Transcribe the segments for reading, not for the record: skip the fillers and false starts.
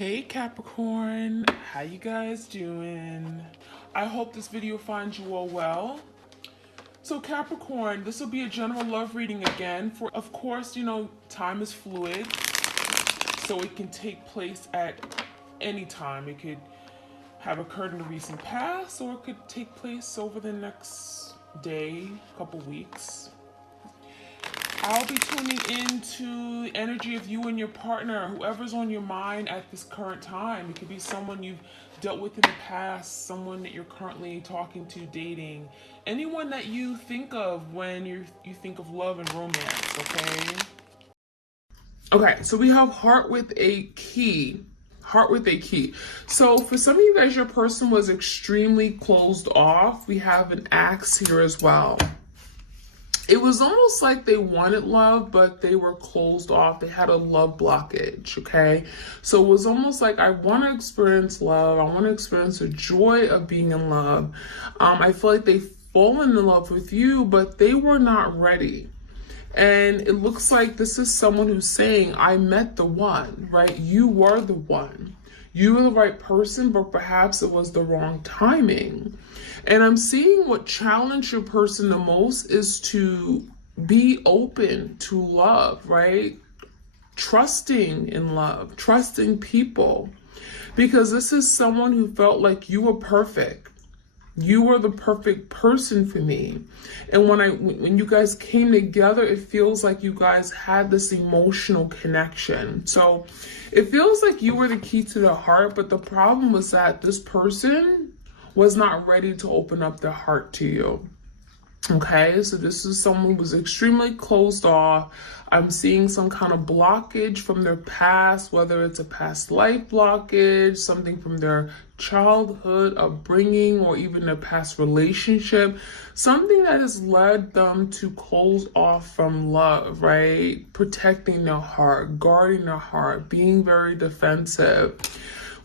Hey Capricorn, how you guys doing? I hope this video finds you all well. So Capricorn, this will be a general love reading again. For, of course, time is fluid, so it can take place at any time. It could have occurred in the recent past, or it could take place over the next day, couple weeks. I'll be tuning into the energy of you and your partner, whoever's on your mind at this current time. It could be someone you've dealt with in the past, someone that you're currently talking to, dating, anyone that you think of when you think of love and romance, okay? Okay, so we have heart with a key. Heart with a key. So for some of you guys, your person was extremely closed off. We have an axe here as well. It was almost like they wanted love, but they were closed off. They had a love blockage, okay? So it was almost like, I want to experience love. I want to experience the joy of being in love. I feel like they've fallen in love with you, but they were not ready. And it looks like this is someone who's saying, I met the one, right? You were the one. You were the right person, but perhaps it was the wrong timing. And I'm seeing what challenged your person the most is to be open to love, right? Trusting in love, trusting people. Because this is someone who felt like you were perfect. You were the perfect person for me. And when you guys came together, it feels like you guys had this emotional connection. So it feels like you were the key to the heart, but the problem was that this person was not ready to open up their heart to you. Okay, so this is someone who was extremely closed off. I'm seeing some kind of blockage from their past, whether it's a past life blockage, something from their childhood upbringing, or even their past relationship, something that has led them to close off from love, right? Protecting their heart, guarding their heart, being very defensive.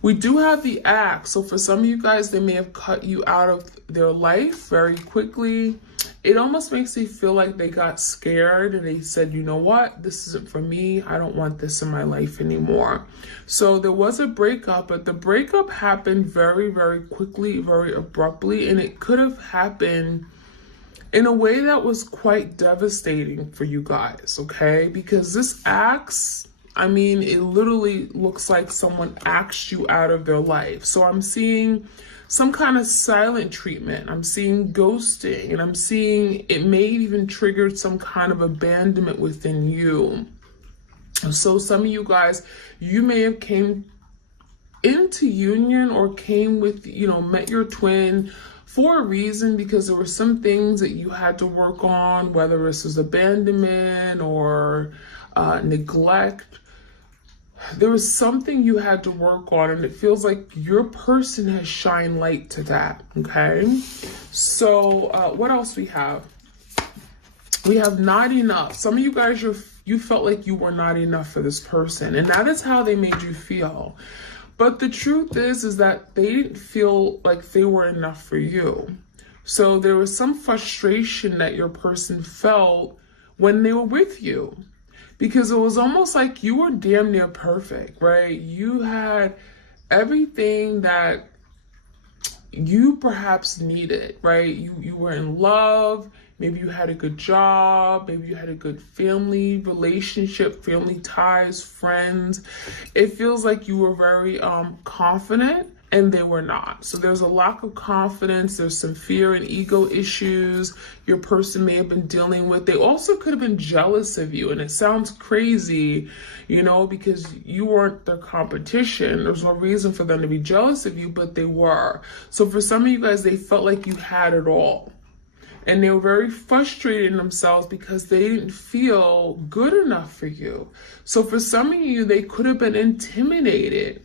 We do have the axe. So for some of you guys, they may have cut you out of their life very quickly. It almost makes me feel like they got scared and they said, you know what, this isn't for me. I don't want this in my life anymore. So there was a breakup, but the breakup happened very, very quickly, very abruptly. And it could have happened in a way that was quite devastating for you guys, okay? Because this axe, I mean, it literally looks like someone axed you out of their life. So I'm seeing some kind of silent treatment. I'm seeing ghosting, and I'm seeing it may even trigger some kind of abandonment within you. So some of you guys, you may have came into union or came with, met your twin for a reason, because there were some things that you had to work on, whether this was abandonment or neglect. There was something you had to work on, and it feels like your person has shined light to that, okay? So what else we have? We have not enough. Some of you guys, you felt like you were not enough for this person, and that is how they made you feel. But the truth is that they didn't feel like they were enough for you. So there was some frustration that your person felt when they were with you. Because it was almost like you were damn near perfect, right? You had everything that you perhaps needed, right? You were in love. Maybe you had a good job. Maybe you had a good family relationship, family ties, friends. It feels like you were very confident, and they were not. So there's a lack of confidence. There's some fear and ego issues your person may have been dealing with. They also could have been jealous of you. And it sounds crazy, because you weren't their competition. There's no reason for them to be jealous of you, but they were. So for some of you guys, they felt like you had it all. And they were very frustrated in themselves because they didn't feel good enough for you. So for some of you, they could have been intimidated.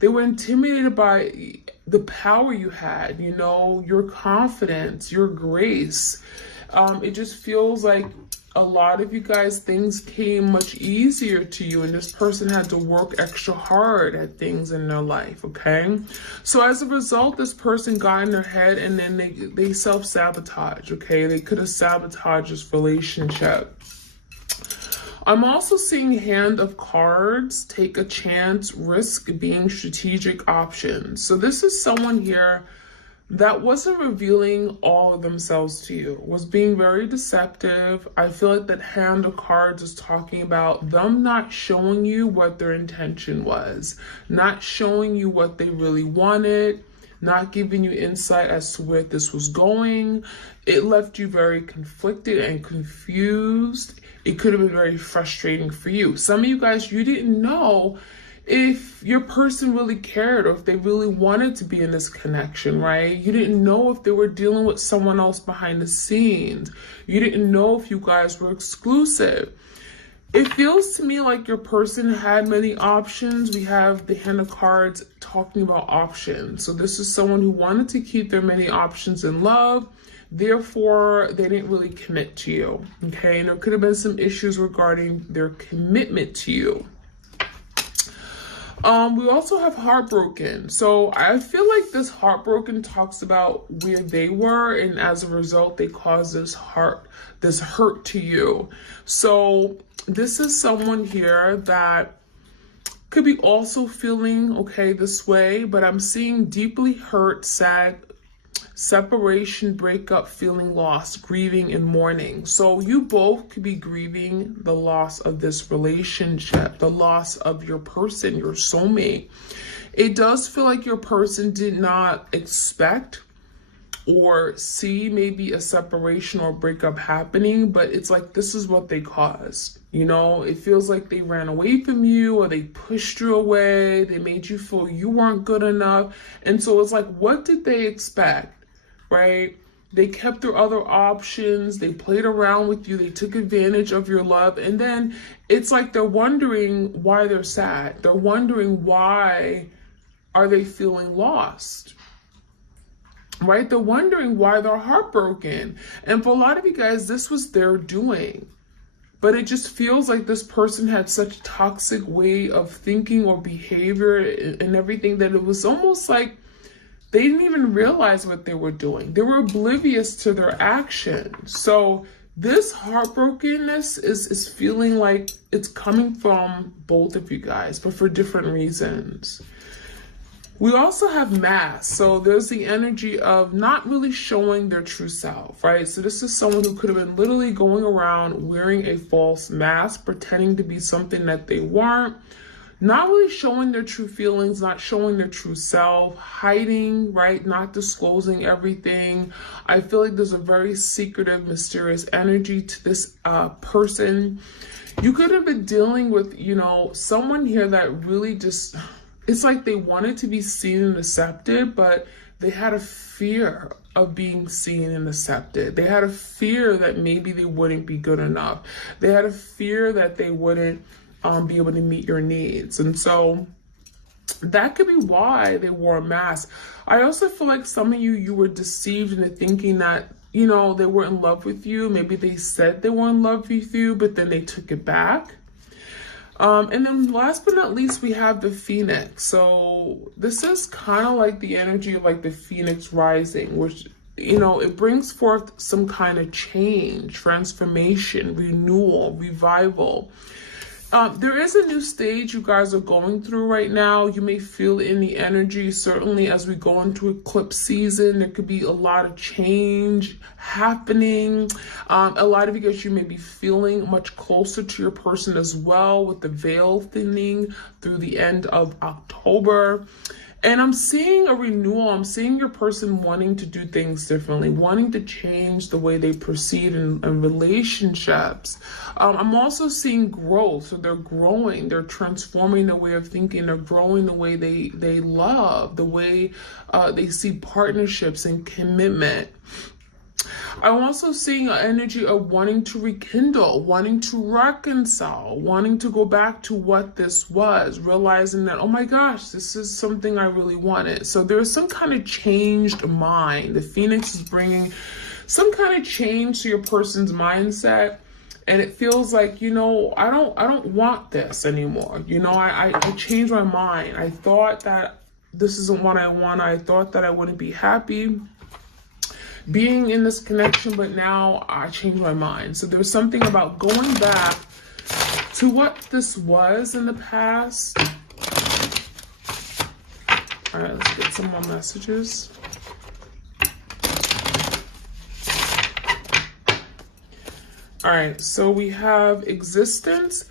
They were intimidated by the power you had, your confidence, your grace. It just feels like a lot of you guys, things came much easier to you, and this person had to work extra hard at things in their life, okay? So as a result, this person got in their head, and then they self-sabotage, okay? They could have sabotaged this relationship. I'm also seeing Hand of Cards, take a chance, risk being strategic options. So this is someone here that wasn't revealing all of themselves to you, was being very deceptive. I feel like that Hand of Cards is talking about them not showing you what their intention was, not showing you what they really wanted, not giving you insight as to where this was going. It left you very conflicted and confused. It could have been very frustrating for you. Some of you guys, you didn't know if your person really cared or if they really wanted to be in this connection, right? You didn't know if they were dealing with someone else behind the scenes. You didn't know if you guys were exclusive. It feels to me like your person had many options. We have the Hand of Cards talking about options. So this is someone who wanted to keep their many options in love. Therefore, they didn't really commit to you, okay? And there could have been some issues regarding their commitment to you. We also have heartbroken. So I feel like this heartbroken talks about where they were, and as a result, they caused this hurt to you. So this is someone here that could be also feeling okay this way, but I'm seeing deeply hurt, sad, separation, breakup, feeling lost, grieving, and mourning. So you both could be grieving the loss of this relationship, the loss of your person, your soulmate. It does feel like your person did not expect or see maybe a separation or breakup happening, but it's like this is what they caused. You know, it feels like they ran away from you or they pushed you away. They made you feel you weren't good enough. And so it's like, what did they expect? Right? They kept their other options. They played around with you. They took advantage of your love. And then it's like they're wondering why they're sad. They're wondering why are they feeling lost, right? They're wondering why they're heartbroken. And for a lot of you guys, this was their doing. But it just feels like this person had such a toxic way of thinking or behavior and everything that it was almost like they didn't even realize what they were doing. They were oblivious to their actions. So this heartbrokenness is feeling like it's coming from both of you guys, but for different reasons. We also have mask. So there's the energy of not really showing their true self, right? So this is someone who could have been literally going around wearing a false mask, pretending to be something that they weren't. Not really showing their true feelings, not showing their true self, hiding, right? Not disclosing everything. I feel like there's a very secretive, mysterious energy to this person. You could have been dealing with, you know, someone here that really just, it's like they wanted to be seen and accepted, but they had a fear of being seen and accepted. They had a fear that maybe they wouldn't be good enough. They had a fear that they wouldn't be able to meet your needs. And so that could be why they wore a mask. I also feel like some of you were deceived into thinking that, you know, they were in love with you. Maybe they said they were in love with you, but then they took it back. And then last but not least, we have the Phoenix. So this is kind of like the energy of like the Phoenix rising, which, you know, it brings forth some kind of change, transformation, renewal, revival. There is a new stage you guys are going through right now. You may feel in the energy, certainly as we go into eclipse season, there could be a lot of change happening. A lot of you guys, you may be feeling much closer to your person as well with the veil thinning through the end of October. And I'm seeing a renewal. I'm seeing your person wanting to do things differently, wanting to change the way they proceed in relationships. I'm also seeing growth. So they're growing. They're transforming their way of thinking. They're growing the way they love, the way they see partnerships and commitment. I'm also seeing an energy of wanting to rekindle, wanting to reconcile, wanting to go back to what this was, realizing that, oh my gosh, this is something I really wanted. So there's some kind of changed mind. The Phoenix is bringing some kind of change to your person's mindset. And it feels like, you know, I don't want this anymore. You know, I changed my mind. I thought that this isn't what I want. I thought that I wouldn't be happy being in this connection, but now I changed my mind. So there's something about going back to what this was in the past. All right, let's get some more messages. All right, so we have existence.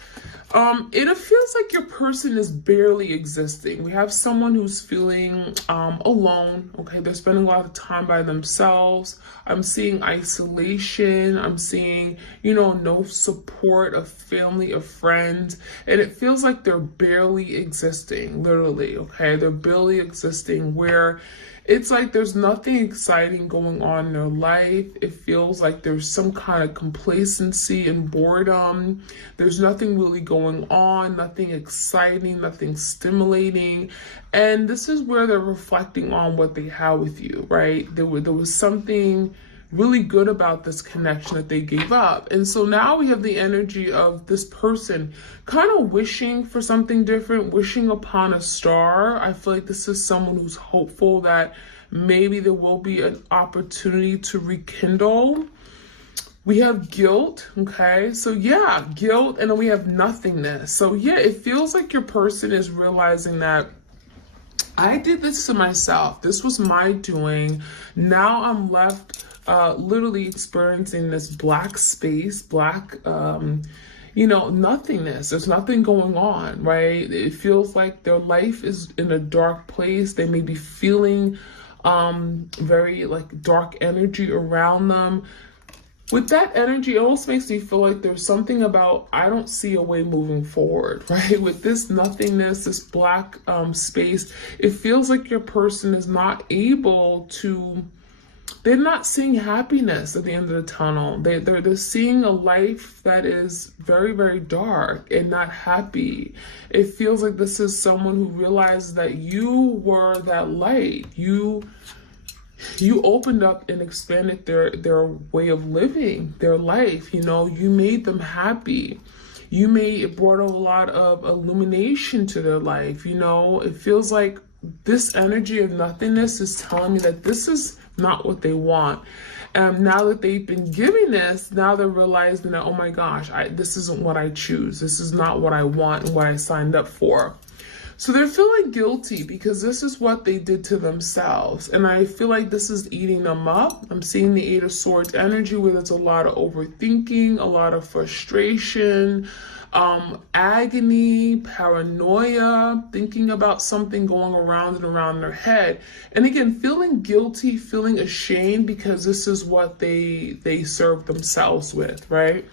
It feels like your person is barely existing. We have someone who's feeling alone. Okay, they're spending a lot of time by themselves. I'm seeing isolation. I'm seeing, you know, no support of family, of friends. And it feels like they're barely existing, literally. Okay, they're barely existing, where it's like there's nothing exciting going on in their life. It feels like there's some kind of complacency and boredom. There's nothing really going on, nothing exciting, nothing stimulating. And this is where they're reflecting on what they had with you, right? There was something really good about this connection that they gave up. And so now we have the energy of this person kind of wishing for something different, wishing upon a star. I feel like this is someone who's hopeful that maybe there will be an opportunity to rekindle. We have guilt, okay? So yeah, guilt, and then we have nothingness. So yeah, it feels like your person is realizing that I did this to myself. This was my doing. Now I'm left literally experiencing this black space, black, you know, nothingness. There's nothing going on, right? It feels like their life is in a dark place. They may be feeling very like dark energy around them. With that energy, it almost makes me feel like there's something about, I don't see a way moving forward, right? With this nothingness, this black space, it feels like your person is not able to, they're not seeing happiness at the end of the tunnel. They're seeing a life that is very, very dark and not happy. It feels like this is someone who realizes that you were that light. You opened up and expanded their way of living, their life. You know, you made them happy. It brought a lot of illumination to their life. You know, it feels like this energy of nothingness is telling me that this is not what they want. Now that they've been giving this, now they're realizing that, oh my gosh, this isn't what I choose. This is not what I want and what I signed up for. So they're feeling guilty because this is what they did to themselves. And I feel like this is eating them up. I'm seeing the Eight of Swords energy where there's a lot of overthinking, a lot of frustration, agony, paranoia, thinking about something going around and around their head. And again, feeling guilty, feeling ashamed because this is what they served themselves with, right?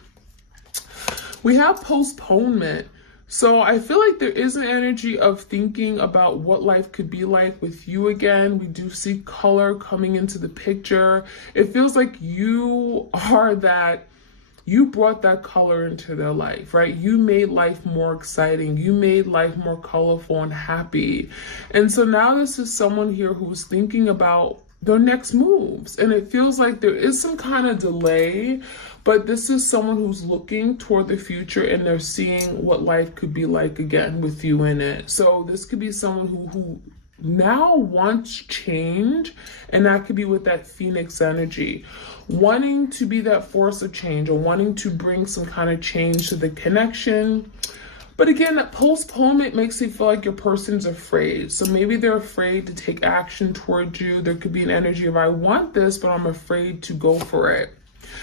We have postponement. So I feel like there is an energy of thinking about what life could be like with you again. We do see color coming into the picture. It feels like you brought that color into their life, right? You made life more exciting. You made life more colorful and happy. And so now this is someone here who's thinking about their next moves. And it feels like there is some kind of delay, but this is someone who's looking toward the future and they're seeing what life could be like again with you in it. So this could be someone who now wants change, and that could be with that Phoenix energy, wanting to be that force of change or wanting to bring some kind of change to the connection. But again, that postponement makes it feel like your person's afraid. So maybe they're afraid to take action towards you. There could be an energy of, I want this, but I'm afraid to go for it.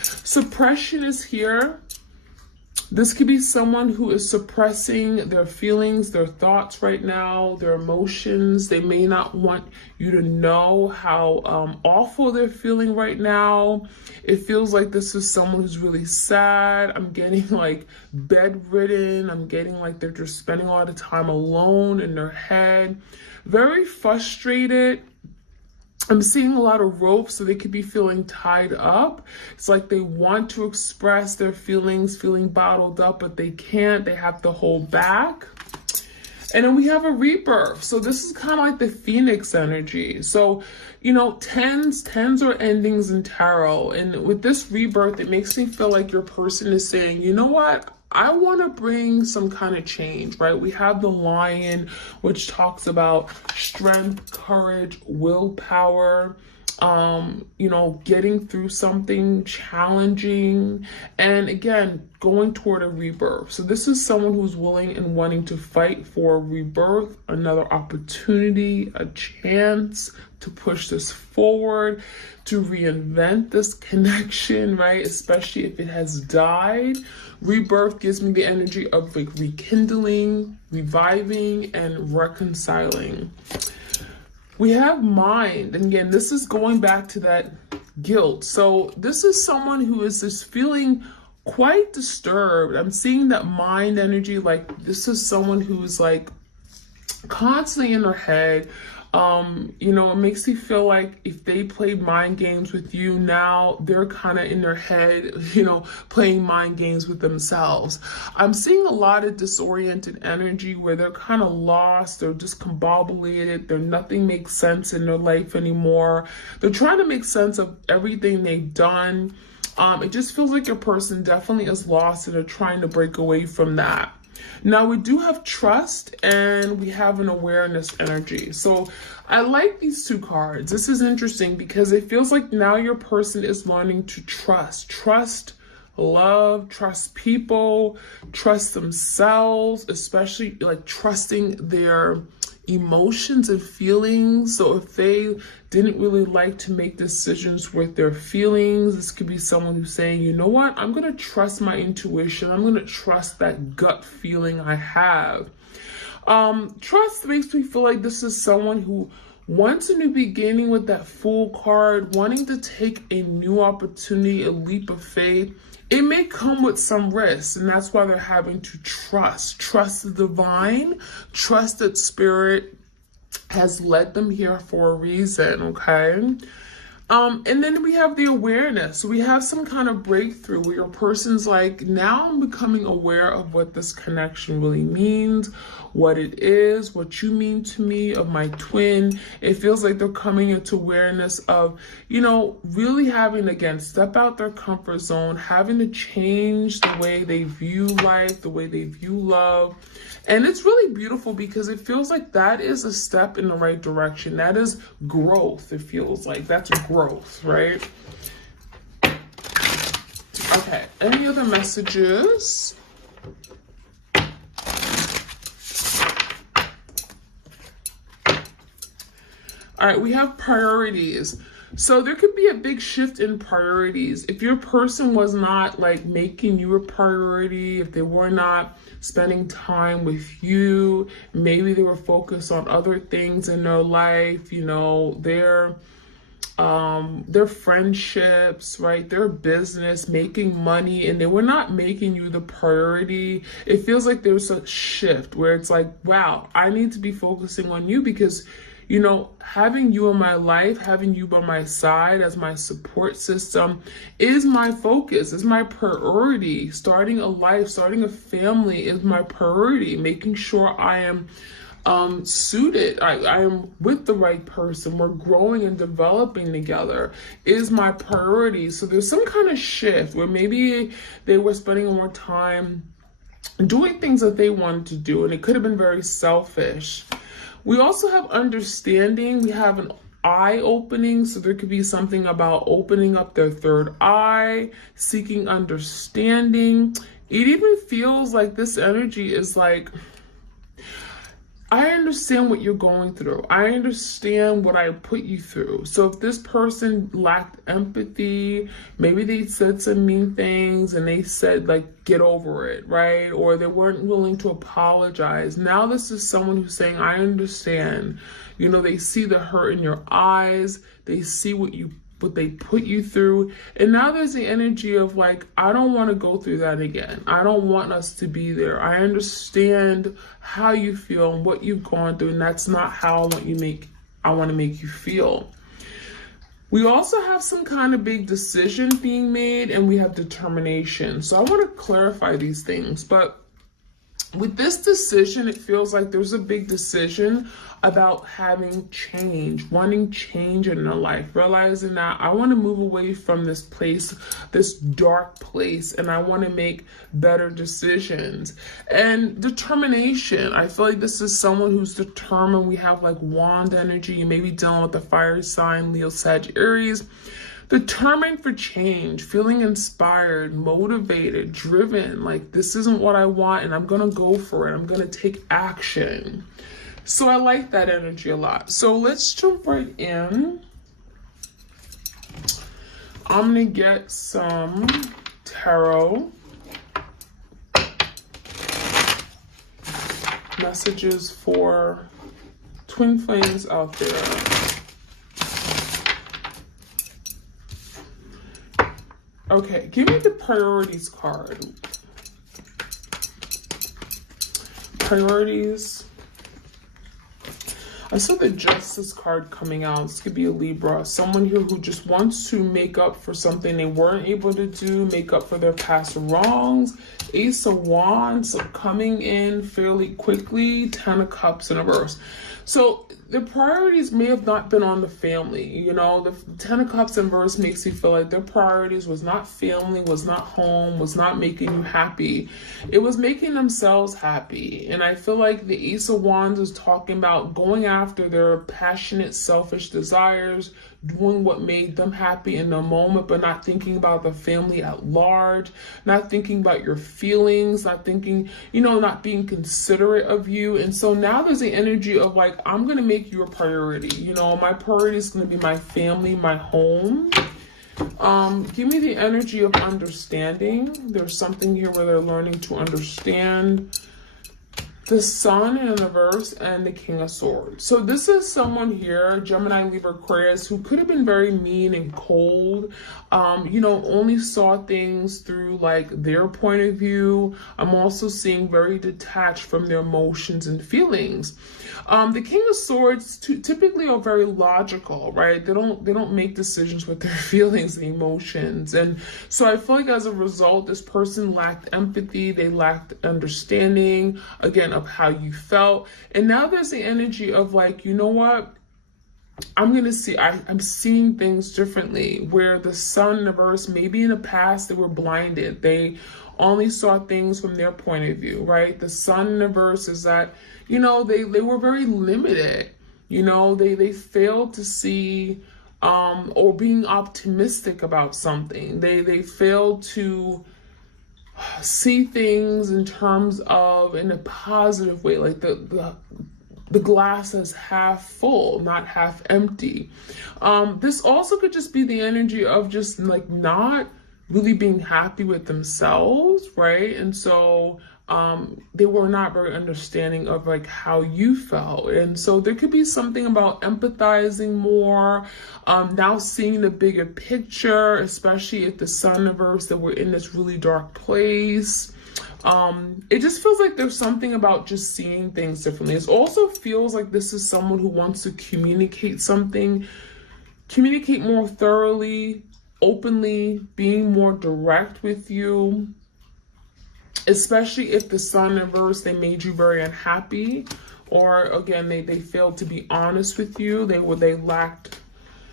Suppression is here. This could be someone who is suppressing their feelings, their thoughts right now, their emotions. They may not want you to know how awful they're feeling right now. It feels like this is someone who's really sad. I'm getting like bedridden. I'm getting like they're just spending a lot of time alone in their head. Very frustrated. I'm seeing a lot of rope, so they could be feeling tied up. It's like they want to express their feelings, feeling bottled up, but they can't. They have to hold back. And then we have a rebirth. So this is kind of like the Phoenix energy. So, you know, tens are endings in tarot. And with this rebirth, it makes me feel like your person is saying, you know what? I want to bring some kind of change, right? We have the Lion, which talks about strength, courage, willpower. you know, getting through something challenging, and again, going toward a rebirth. So this is someone who's willing and wanting to fight for a rebirth, another opportunity, a chance to push this forward, to reinvent this connection, right? Especially if it has died. Rebirth gives me the energy of like rekindling, reviving, and reconciling. We have mind, and again, this is going back to that guilt. So this is someone who is just feeling quite disturbed. I'm seeing that mind energy, like this is someone who's like constantly in their head. You know, it makes me feel like if they played mind games with you, now they're kind of in their head, you know, playing mind games with themselves. I'm seeing a lot of disoriented energy where they're kind of lost, they're discombobulated, nothing makes sense in their life anymore. They're trying to make sense of everything they've done. It just feels like your person definitely is lost and they're trying to break away from that. Now we do have trust and we have an awareness energy. So I like these two cards. This is interesting because it feels like now your person is learning to trust love, trust people, trust themselves, especially like trusting their emotions and feelings. So if they didn't really like to make decisions with their feelings, this could be someone who's saying, you know what, I'm going to trust my intuition. I'm going to trust that gut feeling I have. Trust makes me feel like this is someone who wants a new beginning with that Fool card, wanting to take a new opportunity, a leap of faith. It may come with some risks, and that's why they're having to trust the divine, trust that spirit has led them here for a reason, okay? And then we have the awareness. So we have some kind of breakthrough where your person's like, now I'm becoming aware of what this connection really means, what it is, what you mean to me, of my twin. It feels like they're coming into awareness of, you know, really having to, again, step out their comfort zone, having to change the way they view life, the way they view love. And it's really beautiful because it feels like that is a step in the right direction. That is growth. It feels like that's growth, right? Okay, any other messages? All right, we have priorities. So there could be a big shift in priorities. If your person was not like making you a priority, if they were not spending time with you, maybe they were focused on other things in their life, you know, their friendships, right? Their business, making money, and they were not making you the priority. It feels like there's a shift where it's like, wow, I need to be focusing on you because, you know, having you in my life, having you by my side as my support system is my focus, is my priority. Starting a life, starting a family is my priority. Making sure I am suited, I am with the right person, we're growing and developing together is my priority. So there's some kind of shift where maybe they were spending more time doing things that they wanted to do, and it could have been very selfish. We also have understanding. We have an eye opening. So there could be something about opening up their third eye, seeking understanding. It even feels like this energy is like, I understand what you're going through. I understand what I put you through. So if this person lacked empathy, maybe they said some mean things and they said like, get over it, right? Or they weren't willing to apologize. Now this is someone who's saying, I understand. You know, they see the hurt in your eyes. They see what they put you through. And now there's the energy of like, I don't want to go through that again. I don't want us to be there. I understand how you feel and what you've gone through, and that's not how I want to make you feel. We also have some kind of big decision being made, and we have determination. So I want to clarify these things, but with this decision, it feels like there's a big decision about having change, wanting change in their life, realizing that I want to move away from this place, this dark place, and I want to make better decisions. And determination, I feel like this is someone who's determined. We have like wand energy. You may be dealing with the fire sign, Leo, Sag, Aries. Determined for change, feeling inspired, motivated, driven, like this isn't what I want and I'm gonna go for it. I'm gonna take action. So I like that energy a lot. So let's jump right in. I'm gonna get some tarot messages for twin flames out there. Okay, give me the priorities card. Priorities. I saw the Justice card coming out. This could be a Libra. Someone here who just wants to make up for something they weren't able to do, make up for their past wrongs. Ace of Wands, so coming in fairly quickly. 10 of Cups in reverse. So the priorities may have not been on the family. You know, the 10 of Cups in reverse makes you feel like their priorities was not family, was not home, was not making you happy. It was making themselves happy. And I feel like the Ace of Wands is talking about going after their passionate, selfish desires, doing what made them happy in the moment, but not thinking about the family at large, not thinking about your feelings, not thinking, you know, not being considerate of you. And so now there's the energy of like, I'm going to make you a priority. You know, my priority is going to be my family, my home. Give me the energy of understanding. There's something here where they're learning to understand. The Sun in reverse and the King of Swords. So this is someone here, Gemini, Libra, Aquarius, who could have been very mean and cold, you know, only saw things through like their point of view. I'm also seeing very detached from their emotions and feelings. The King of Swords typically are very logical, right? They don't make decisions with their feelings and emotions. And so I feel like as a result, this person lacked empathy. They lacked understanding, again, of how you felt. And now there's the energy of like, you know what? I'm seeing things differently, where the Sun in reverse, maybe in the past they were blinded. They only saw things from their point of view, right? The Sun in reverse is that, you know, they were very limited. You know, they failed to see or being optimistic about something. They failed to see things in terms of in a positive way, like the glass is half full, not half empty. This also could just be the energy of just like not really being happy with themselves, right? And so they were not very understanding of like how you felt. And so there could be something about empathizing more, now seeing the bigger picture, especially if the Sun reverse that we're in this really dark place. It just feels like there's something about just seeing things differently. It also feels like this is someone who wants to communicate something, communicate more thoroughly, openly, being more direct with you. Especially if the Sun reverse, they made you very unhappy, or again, they failed to be honest with you. They lacked,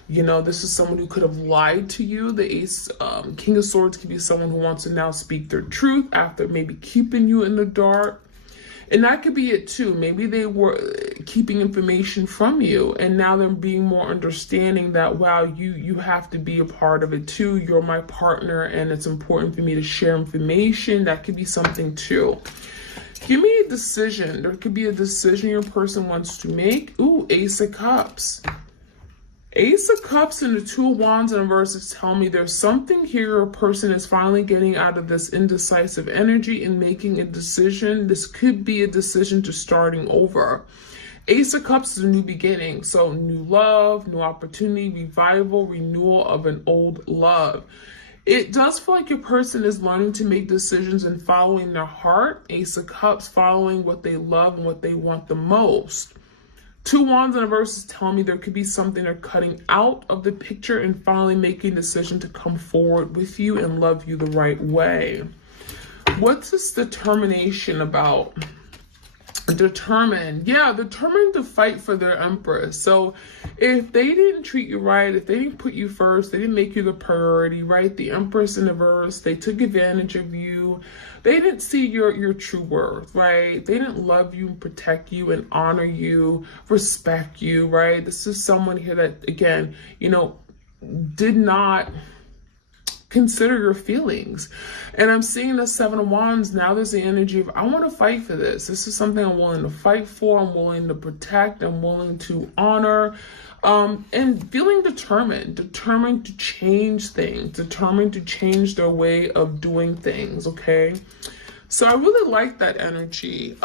you know, this is someone who could have lied to you. The King of Swords could be someone who wants to now speak their truth after maybe keeping you in the dark. And that could be it too. Maybe they were keeping information from you and now they're being more understanding that, wow, you have to be a part of it too. You're my partner and it's important for me to share information. That could be something too. Give me a decision. There could be a decision your person wants to make. Ooh, Ace of Cups. Ace of Cups and the Two of Wands in reverse tell me there's something here a person is finally getting out of this indecisive energy and making a decision. This could be a decision to starting over. Ace of Cups is a new beginning. So new love, new opportunity, revival, renewal of an old love. It does feel like your person is learning to make decisions and following their heart. Ace of Cups, following what they love and what they want the most. Two Wands in reverse is telling me there could be something they're cutting out of the picture and finally making a decision to come forward with you and love you the right way. What's this determination about? Determined to fight for their empress. So if they didn't treat you right, if they didn't put you first, they didn't make you the priority, right? The empress in the verse, they took advantage of you. They didn't see your true worth, right? They didn't love you and protect you and honor you, respect you, right? This is someone here that, again, did not consider your feelings. And I'm seeing the Seven of Wands. Now there's the energy of, I want to fight for this. This is something I'm willing to fight for. I'm willing to protect. I'm willing to honor. And feeling determined to change things, determined to change their way of doing things, okay? So I really like that energy.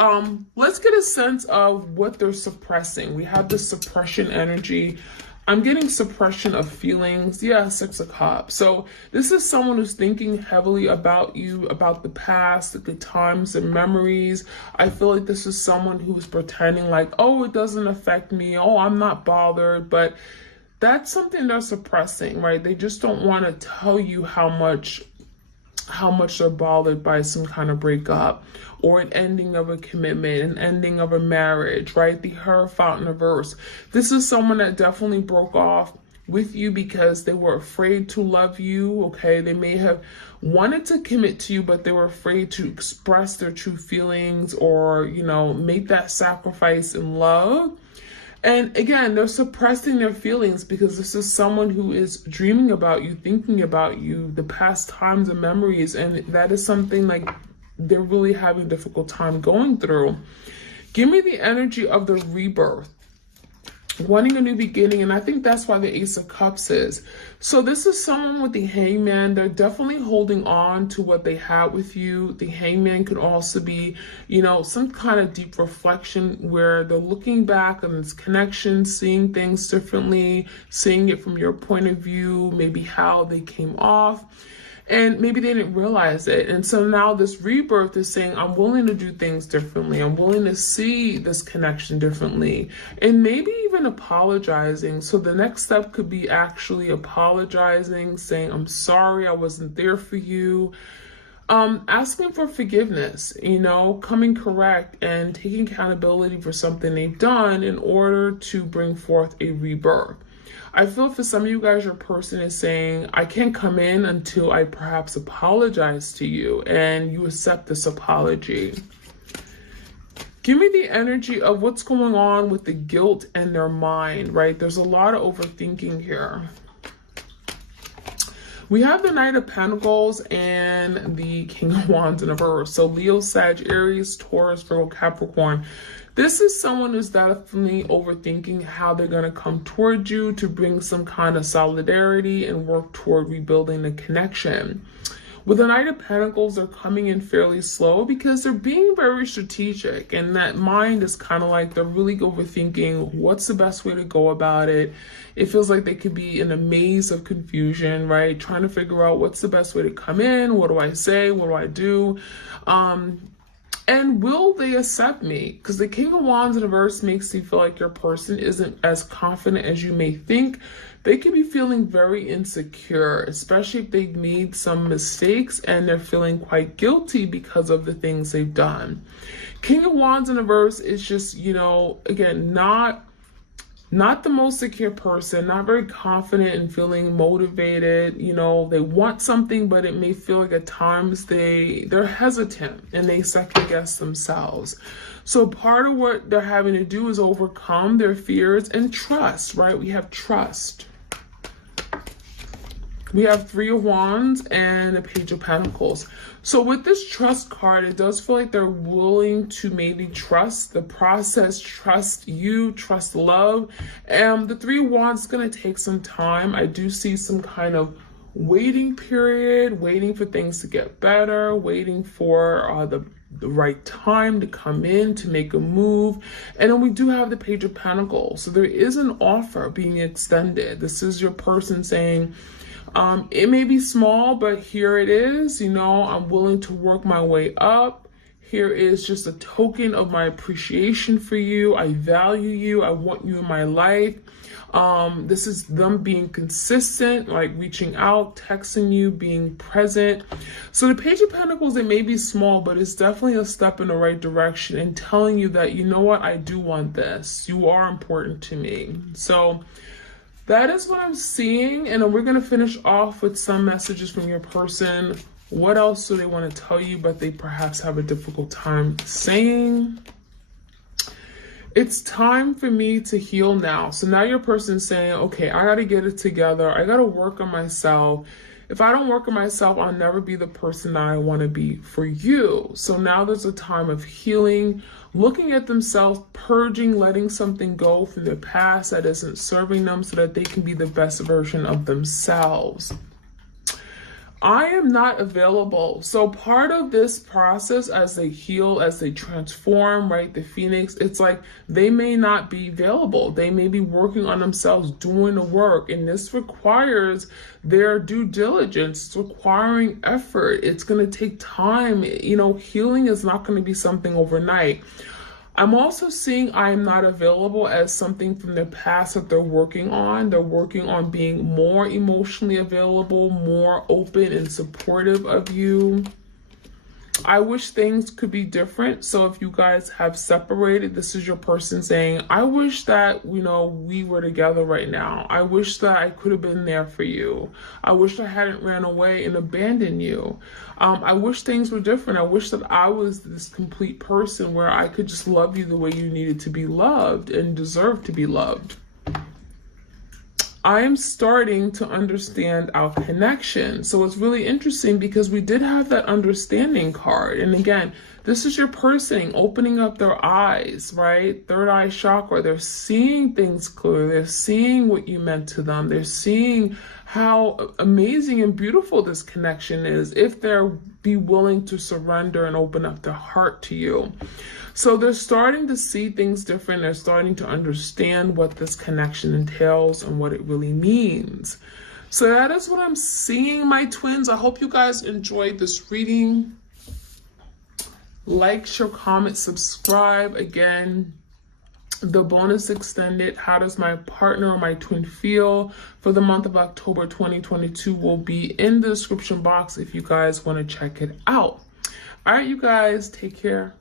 Let's get a sense of what they're suppressing. We have this suppression energy. I'm getting suppression of feelings. Yeah, Six of Cups. So this is someone who's thinking heavily about you, about the past, the good times and memories. I feel like this is someone who's pretending like, oh, it doesn't affect me. Oh, I'm not bothered. But that's something they're suppressing, right? They just don't want to tell you how much they're bothered by some kind of breakup or an ending of a commitment, an ending of a marriage, right? The Hierophant reverse. This is someone that definitely broke off with you because they were afraid to love you, okay? They may have wanted to commit to you, but they were afraid to express their true feelings or, make that sacrifice in love. And again, they're suppressing their feelings because this is someone who is dreaming about you, thinking about you, the past times and memories. And that is something like they're really having a difficult time going through. Give me the energy of the rebirth, wanting a new beginning. And I think that's why the Ace of Cups is. So this is someone with the Hangman. They're definitely holding on to what they had with you. The Hangman could also be, some kind of deep reflection where they're looking back on this connection, seeing things differently, seeing it from your point of view, maybe how they came off. And maybe they didn't realize it. And so now this rebirth is saying, I'm willing to do things differently. I'm willing to see this connection differently. And maybe even apologizing. So the next step could be actually apologizing, saying, I'm sorry, I wasn't there for you. Asking for forgiveness, coming correct and taking accountability for something they've done in order to bring forth a rebirth. I feel for some of you guys, your person is saying, I can't come in until I perhaps apologize to you and you accept this apology. Give me the energy of what's going on with the guilt in their mind, right? There's a lot of overthinking here. We have the Knight of Pentacles and the King of Wands in reverse. So Leo, Sag, Aries, Taurus, Virgo, Capricorn. This is someone who's definitely overthinking how they're going to come toward you to bring some kind of solidarity and work toward rebuilding the connection. With the Knight of Pentacles, they're coming in fairly slow because they're being very strategic, and that mind is kind of like they're really overthinking what's the best way to go about it. It feels like they could be in a maze of confusion, right? Trying to figure out what's the best way to come in. What do I say? What do I do? And will they accept me? Because the King of Wands in reverse makes you feel like your person isn't as confident as you may think. They could be feeling very insecure, especially if they've made some mistakes and they're feeling quite guilty because of the things they've done. King of Wands in reverse is just, again, not the most secure person, not very confident and feeling motivated. They want something, but it may feel like at times they're hesitant and they second guess themselves. So part of what they're having to do is overcome their fears and trust, right? We have trust. We have Three of Wands and a Page of Pentacles. So with this trust card, it does feel like they're willing to maybe trust the process, trust you, trust love. And the Three of Wands is going to take some time. I do see some kind of waiting period, waiting for things to get better, waiting for the right time to come in, to make a move. And then we do have the Page of Pentacles. So there is an offer being extended. This is your person saying, it may be small, but here it is. I'm willing to work my way up. Here is just a token of my appreciation for you. I value you. I want you in my life. This is them being consistent, like reaching out, texting you, being present. So the Page of Pentacles, it may be small, but it's definitely a step in the right direction and telling you that, you know what, I do want this. You are important to me. So that is what I'm seeing. And then we're going to finish off with some messages from your person. What else do they want to tell you, but they perhaps have a difficult time saying? It's time for me to heal now. So now your person's saying, okay, I got to get it together. I got to work on myself. If I don't work on myself, I'll never be the person that I want to be for you. So now there's a time of healing, looking at themselves, purging, letting something go from their past that isn't serving them so that they can be the best version of themselves. I am not available. So part of this process, as they heal, as they transform, right, the Phoenix, it's like they may not be available. They may be working on themselves, doing the work. And this requires their due diligence. It's requiring effort. It's going to take time. You know, healing is not going to be something overnight. I'm also seeing I am not available as something from their past that they're working on. They're working on being more emotionally available, more open and supportive of you. I wish things could be different. So if you guys have separated, this is your person saying, I wish that, you know, we were together right now. I wish that I could have been there for you. I wish I hadn't ran away and abandoned you. I wish things were different. I wish that I was this complete person where I could just love you the way you needed to be loved and deserve to be loved. I am starting to understand our connection. So it's really interesting because we did have that understanding card. And again, this is your person opening up their eyes, right? Third eye chakra. They're seeing things clearly. They're seeing what you meant to them. They're seeing how amazing and beautiful this connection is if they're be willing to surrender and open up their heart to you. So they're starting to see things different. They're starting to understand what this connection entails and what it really means. So that is what I'm seeing, my twins. I hope you guys enjoyed this reading. Like, share, comment, subscribe. Again, the bonus extended, how does my partner or my twin feel, for the month of October 2022 will be in the description box if you guys want to check it out. All right, you guys, take care.